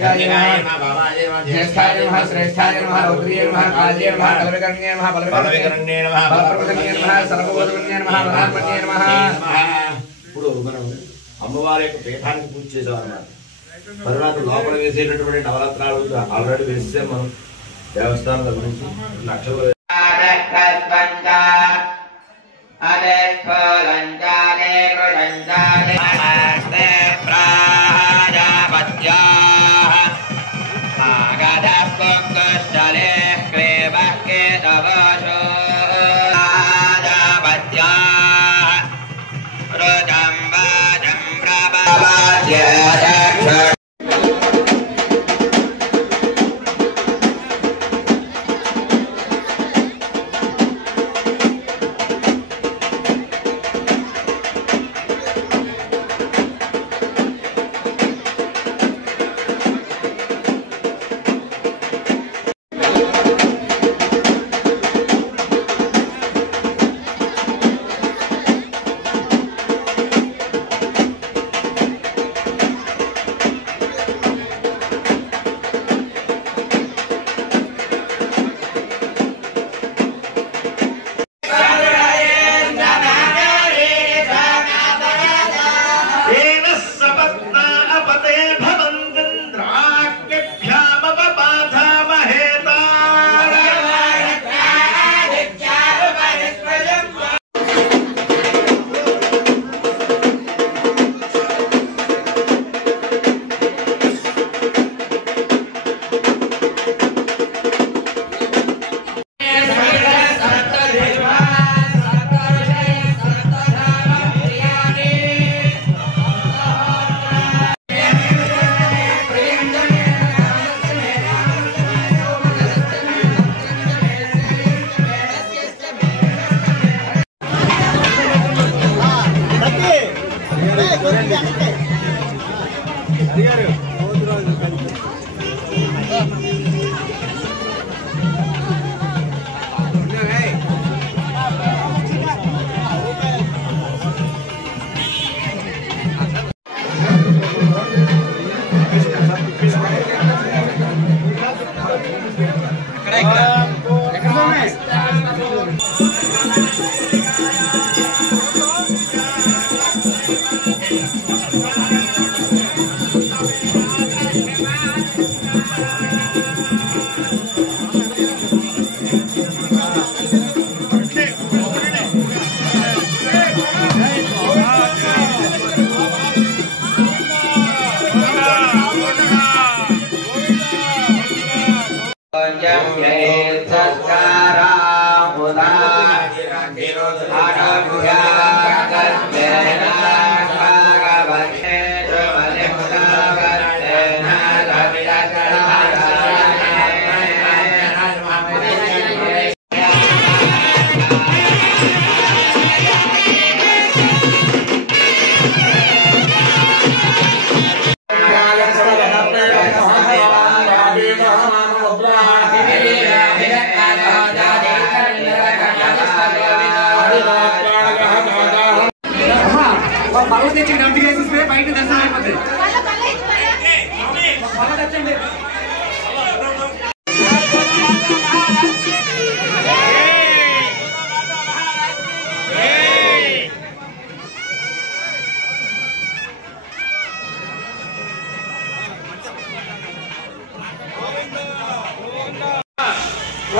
कन्यकाय नमः बाबाय नमः ज्येष्ठाय नमः श्रेष्ठाय नमः रौद्रीय नमः काल्ये नमः बलविकरण्ये नमः बलविकरण्ये नमः बलप्रभुकन्ये नमः सर्वभूतकन्ये नमः बलात्मन्ये नमः ఇప్పుడు మనం అమ్మవారి యొక్క పీఠానికి పూజ చేసాం అన్నమాట తర్వాత లోపల వేసేటటువంటి నవరత్నాలు ఆల్రెడీ వేసేసాం మనం దేవస్థానం దగ్గర నుంచి లక్షలు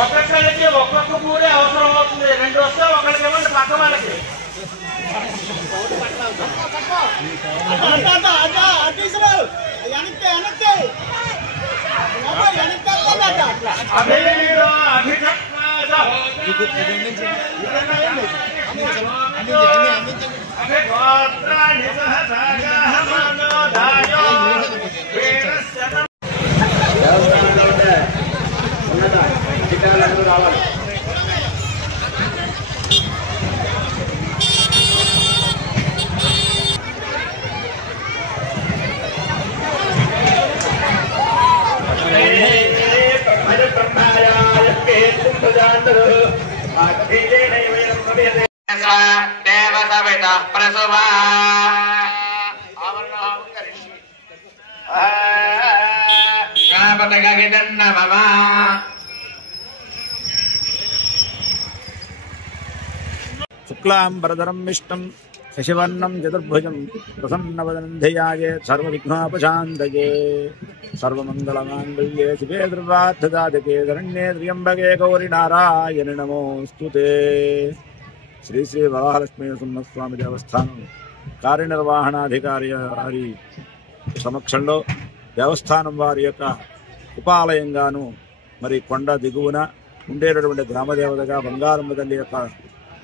ఒక్కొక్కరికి ఒక్కొక్క పూరే అవసరం అవుతుంది. 2 వస్తే ఒకరికి ఇవ్వండి పక్క వాళ్ళకి. రావాలి. ప్రసవా పతగగిదన్నమమా శుక్లాంబరధరం విష్ణుం శశివర్ణం చతుర్భుజం ప్రసన్నవదనం ధ్యాయే సర్వవిఘ్నోపశాంతయే సర్వమంగళమాంగళ్యే శివే ధ్రువార్థదాయకే శరణ్యే త్ర్యంబకే గౌరి నారాయణి నమోస్తుతే. శ్రీ శ్రీ వరాహలక్ష్మీ నరసింహస్వామి దేవస్థానం కార్యనిర్వహణాధికారి వారి సమక్షంలో దేవస్థానం వారి యొక్క ఉపాలయంగాను మరి కొండ దిగువన ఉండేటటువంటి గ్రామదేవతగా బంగారమ్మ తల్లి యొక్క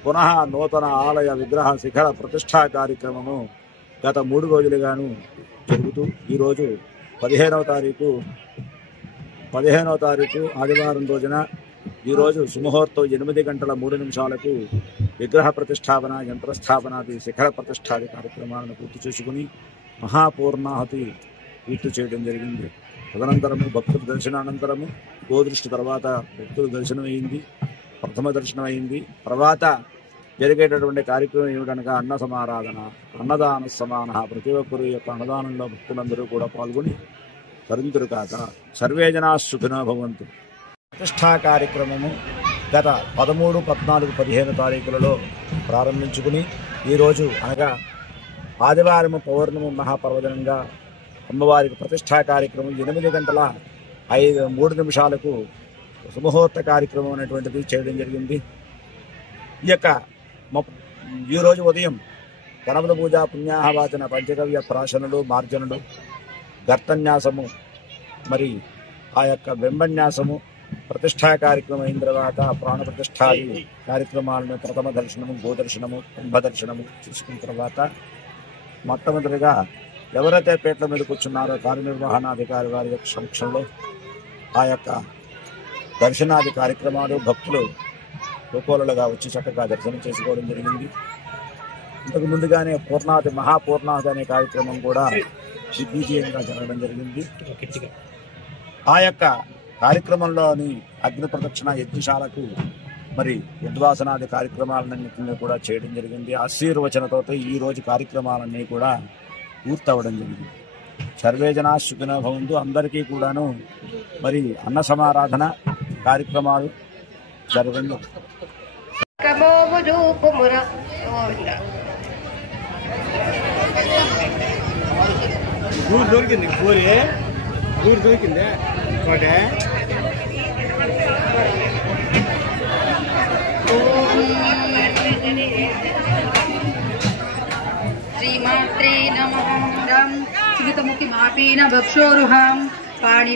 పునః నూతన ఆలయ విగ్రహ శిఖర ప్రతిష్టా కార్యక్రమము గత 3 రోజులుగాను జరుగుతూ ఈరోజు 15వ తారీఖు ఆదివారం రోజున ఈరోజు సుముహూర్తం 8 గంటల 3 నిమిషాలకు విగ్రహ ప్రతిష్టాపన యంత్రస్థాపనాది శిఖర ప్రతిష్టాది కార్యక్రమాలను పూర్తి చేసుకుని మహాపూర్ణాహతి పూర్తి చేయడం జరిగింది. తదనంతరము భక్తుల దర్శనానంతరము గోదృష్టి తర్వాత భక్తుల దర్శనం అయింది, ప్రథమ దర్శనం అయింది. తర్వాత జరిగేటటువంటి కార్యక్రమం ఏమిటనగా అన్న సమారాధన, అన్నదాన సమాన. ప్రతి ఒక్కరు యొక్క అన్నదానంలో భక్తులందరూ కూడా పాల్గొని తరింతురు కాక సర్వే జనా సుఖినో భవంతు. ప్రతిష్టా కార్యక్రమము గత 13, 14, 15 తారీఖులలో ప్రారంభించుకుని ఈరోజు అనగా ఆదివారము పౌర్ణమి మహాపర్వదినంగా అమ్మవారికి ప్రతిష్టా కార్యక్రమం 8 గంటల 3 నిమిషాలకు సుముహూర్త కార్యక్రమం అనేటువంటిది చేయడం జరిగింది. ఈరోజు ఉదయం గణపతి పూజ పుణ్యాహవాచన పంచగవ్య ప్రాశనలు మార్జనలు గర్తన్యాసము మరి ఆ యొక్క బింబన్యాసము ప్రతిష్టా కార్యక్రమం అయిన తర్వాత ప్రాణ ప్రతిష్టాది కార్యక్రమాలను ప్రథమ దర్శనము గోదర్శనము కుంభ దర్శనము చేసుకున్న తర్వాత మొట్టమొదటిగా ఎవరైతే పీటల మీద కూర్చున్నారో కార్యనిర్వహణాధికారి వారి యొక్క సమక్షంలో ఆ యొక్క దర్శనాది కార్యక్రమాలు భక్తులు కోకోలలుగా వచ్చి చక్కగా దర్శనం చేసుకోవడం జరిగింది. ఇంతకు ముందుగానే పూర్ణావతి మహాపూర్ణావతి అనే కార్యక్రమం కూడా దిగ్విజయంగా జరగడం జరిగింది. ఆ యొక్క కార్యక్రమంలోని అగ్ని ప్రదక్షిణ యజ్ఞశాలకు మరి ఉద్వాసనాది కార్యక్రమాలన్నింటినీ కూడా చేయడం జరిగింది. ఆశీర్వచనతో ఈ రోజు కార్యక్రమాలన్నీ కూడా పూర్తవడం జరిగింది. సర్వే జనా సుఖినో భవంతు. అందరికీ కూడాను మరి అన్న సమారాధన కార్యక్రమాలు జరగండి. దొరికింది ఊరు దొరికిందే ఒకటే శ్రీమాత్రే నమః. సుమితముఖి మాపీన భక్షోరుహాం పాణి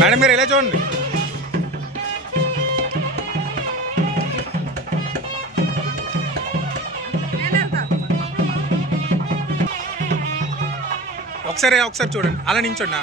మేడం మీరు ఎలా చూడండి. ఒకసారి చూడండి, అలా నించోండి.